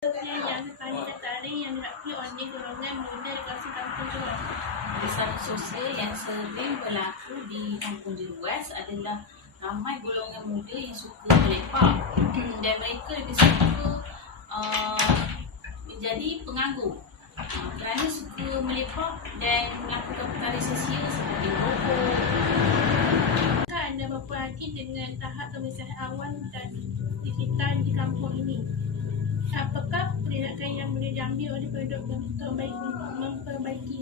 Kesalahan sosial yang sering berlaku di kampung jeruas adalah ramai golongan muda yang suka melepak dan mereka lebih suka uh, menjadi penganggur. Kerana suka melepak dan melakukan perkara sosial seperti merokok, Apakah anda berpuas hati dengan tahap pemisahan awal dan digital di kampung ini? Tindakan yang boleh diambil oleh penduduk memperbaiki, memperbaiki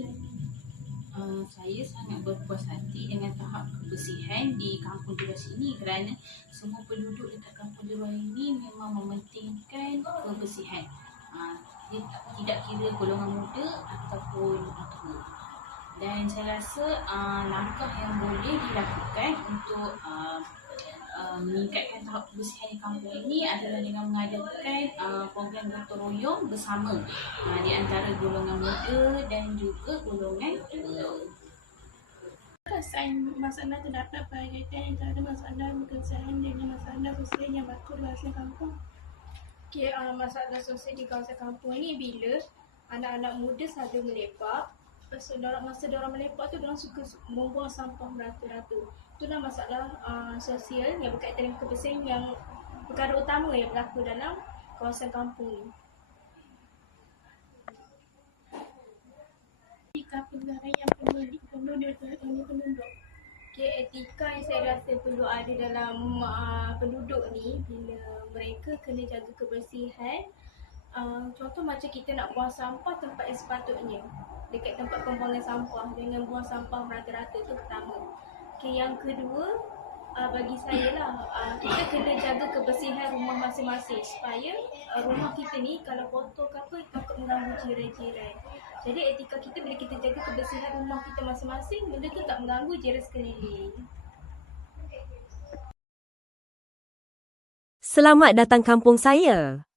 Uh, saya sangat berpuas hati dengan tahap kebersihan di kampung Jeruas ini kerana semua penduduk dekat kampung Jeruas ini memang mementingkan kebersihan. Uh, dia tidak kira golongan muda ataupun tua. Dan saya rasa uh, langkah yang boleh dilakukan untuk uh, meningkatkan tahap kebersihan di kampung ini adalah dengan mengadakan uh, program gotong royong bersama uh, di antara golongan muda dan juga golongan tua. Kesan masalah terdapat berkaitan antara masalah kebersihan dengan masalah sosial yang berlaku di kampung. Okay, uh, masalah sosial di kawasan kampung ni bila anak-anak muda selalu melepak Tu dorang, masa diorang melepak tu diorang suka su- membuang sampah beratur-ratur Itulah masalah uh, sosial yang berkaitan dengan kebersihan yang perkara utama yang berlaku dalam kawasan kampung ni Jika pelbagai yang perlu perlu oleh penduduk. Okay, etika yang saya rasa perlu ada dalam uh, penduduk ni bila mereka kena jaga kebersihan uh, Contoh macam kita nak buang sampah tempat yang sepatutnya Dekat tempat pembuangan sampah Jangan buang sampah merata-rata tu pertama Okay, yang kedua uh, bagi saya lah uh, Kita kena jaga kebersihan rumah masing-masing Supaya uh, rumah kita ni kalau kotor ke apa takut mengganggu jiran-jiran jadi etika kita bila kita jaga kebersihan rumah kita masing-masing, benda tu tak mengganggu jiran sekeliling. Selamat datang kampung saya.